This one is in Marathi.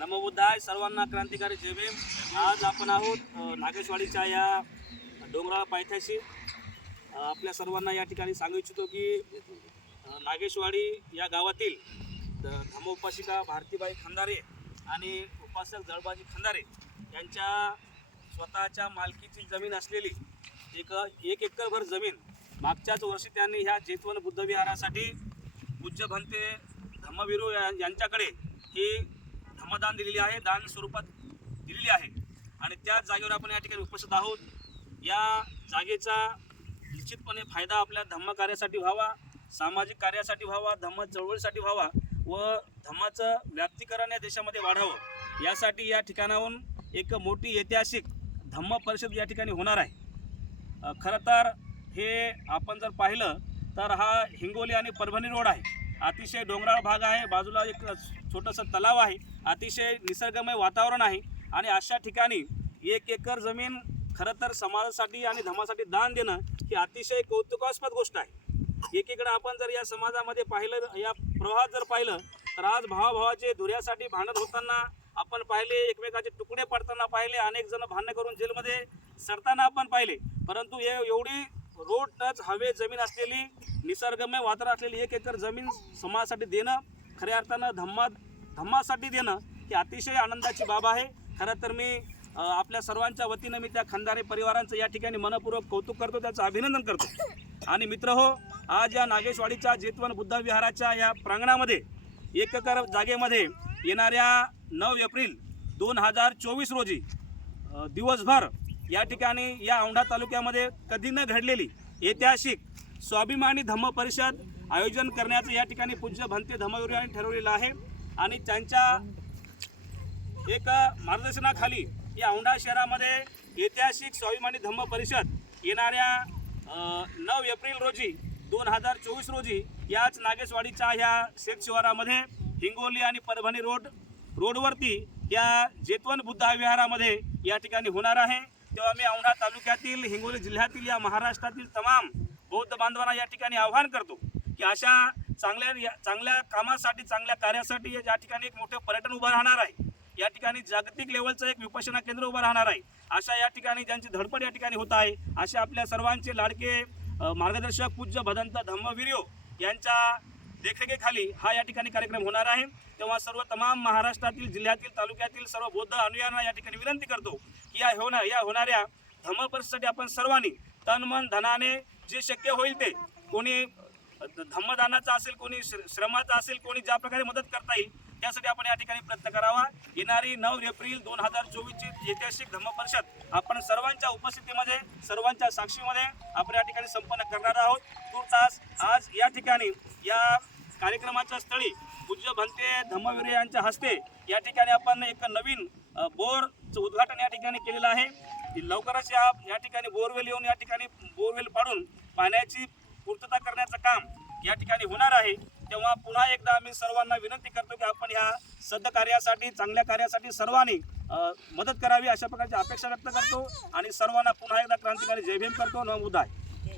नमो बुद्धाय. सर्वांना क्रांतिकारी जय भीम. आज आपण आहोत नागेशवाडीच्या या डोंगराळ पायथ्याशी. आपल्या सर्वांना या ठिकाणी सांगू इच्छितो की नागेशवाडी या गावातील धम्मोपासिका भारतीबाई खंदारे आणि उपासक जळबाजी खंदारे यांच्या स्वतःच्या मालकीची जमीन असलेली एक एकरभर जमीन मागच्याच वर्षी त्यांनी ह्या जेतवन बुद्धविहारासाठी पूज्य भंते धम्मवीरू यांच्याकडे ही धम्मदान दिलेली आहे, दान स्वरूपात दिलेली आहे. आणि त्याच जागेवर आपण या ठिकाणी उपस्थित आहोत. या जागेचा निश्चितपणे फायदा आपल्या धम्म कार्यासाठी व्हावा, सामाजिक कार्यासाठी व्हावा, धम्म चळवळीसाठी व्हावा व धम्माचं व्याप्तीकरण या देशामध्ये वाढावं यासाठी या ठिकाणाहून एक मोठी ऐतिहासिक धम्म परिषद या ठिकाणी होणार आहे. खरं तर हे आपण जर पाहिलं तर हा हिंगोली आणि परभणी रोड आहे. अतिशय डोंगराळ भाग आहे, बाजूला एक छोटंसं तलाव आहे, अतिशय निसर्गमय वातावरण आहे. आणि अशा ठिकाणी 1 एकर जमीन खरं तर समाजासाठी आणि धम्मासाठी दान देणं ही अतिशय कौतुकास्पद गोष्ट आहे. एकीकडे आपण जर या समाजामध्ये पाहिलं, या प्रवाहात जर पाहिलं तर आज भावाभावाचे धुऱ्यासाठी भांडत होताना आपण पाहिले, एकमेकाचे तुकडे पडताना पाहिले, अनेक जण भांडण करून जेलमध्ये सरताना आपण पाहिले. परंतु एवढी रोड टच हवे जमीन असलेली, निसर्गमय वातावरण असलेली 1 एकर जमीन समाजासाठी देणं, खऱ्या अर्थानं धम्मासाठी देणं ही अतिशय आनंदाची बाब आहे. खरं तर मी आपल्या सर्वांच्या वतीनं मी त्या खंदारे परिवारांचं या ठिकाणी मनपूर्वक कौतुक करतो, त्याचं अभिनंदन करतो. आणि मित्र हो, आज या नागेशवाडीच्या जेतवन बुद्ध विहाराच्या या प्रांगणामध्ये 1 एकर जागेमध्ये येणाऱ्या 9 एप्रिल 2024 रोजी दिवसभर या ठिकाणी या औंढा तालुक्यामध्ये कधी न घडलेली ऐतिहासिक स्वाभिमानी धम्म परिषद आयोजन करण्याचं या ठिकाणी पूज्य भंते धम्मवीर यांनी ठरवलेलं आहे. आणि त्यांच्या एक मार्गदर्शनाखाली या औंढा शहरामध्ये ऐतिहासिक स्वाभिमानी धम्म परिषद येणाऱ्या 9 एप्रिल रोजी 2024 रोजी याच नागेशवाडीच्या ह्या शेत शिवारामध्ये हिंगोली आणि परभणी रोडवरती या जेतवन बुद्ध विहारामध्ये या ठिकाणी होणार आहे. तेव्हा मी औंढा तालुक्यातील, हिंगोली जिल्ह्यातील, या महाराष्ट्रातील तमाम बौद्ध बांधवांना या ठिकाणी आवाहन करतो की अशा चांगल्या कामासाठी, चांगल्या कार्यासाठी या ठिकाणी एक मोठं पर्यटन उभं राहणार आहे. या ठिकाणी जागतिक लेवलचं एक विपश्यना केंद्र उभं राहणार आहे. अशा या ठिकाणी ज्यांची धडपड या ठिकाणी होत आहे, अशा आपल्या सर्वांचे लाडके मार्गदर्शक पूज्य भदंत धम्मवीर यांच्या देखरेखीखाली हा या ठिकाणी कार्यक्रम होणार आहे. तेव्हा सर्व तमाम महाराष्ट्रातील, जिल्ह्यातील, तालुक्यातील सर्व बौद्ध अनुयायांना या ठिकाणी विनंती करतो की या होणाऱ्या धम्म परिषदेसाठी आपण सर्वांनी तन मन धनाने जे शक्य होईल ते, कोणी धम्मदानाचा असेल, कोणी श्रमाचा असेल, कोणी ज्या प्रकारे मदत करता येईल त्यासाठी आपण या ठिकाणी प्रयत्न करावा. येणारी 9 एप्रिल 2024ची ऐतिहासिक धम्म परिषद आपण सर्वांच्या उपस्थितीमध्ये, सर्वांच्या साक्षीमध्ये आपण या ठिकाणी संपन्न करणार आहोत. तुर्तास आज या ठिकाणी या कार्यक्रमाच्या स्थळी पूज्य भंते धम्मवीर यांच्या हस्ते या ठिकाणी आपण एक नवीन बोरचं उद्घाटन या ठिकाणी केलेलं आहे. लवकरच या ठिकाणी बोरवेल येऊन या ठिकाणी बोरवेल पाडून पाण्याची पूर्तता करण्याचं काम या ठिकाणी होणार आहे. तेव्हा पुन्हा एकदा आम्ही सर्वांना विनंती करतो की आपण ह्या सद्कार्यासाठी, चांगल्या कार्यासाठी सर्वांनी मदत करावी, अशा प्रकारची अपेक्षा व्यक्त करतो. आणि सर्वांना पुन्हा एकदा क्रांतिकारी जय भीम करतो. नमो बुद्धाय.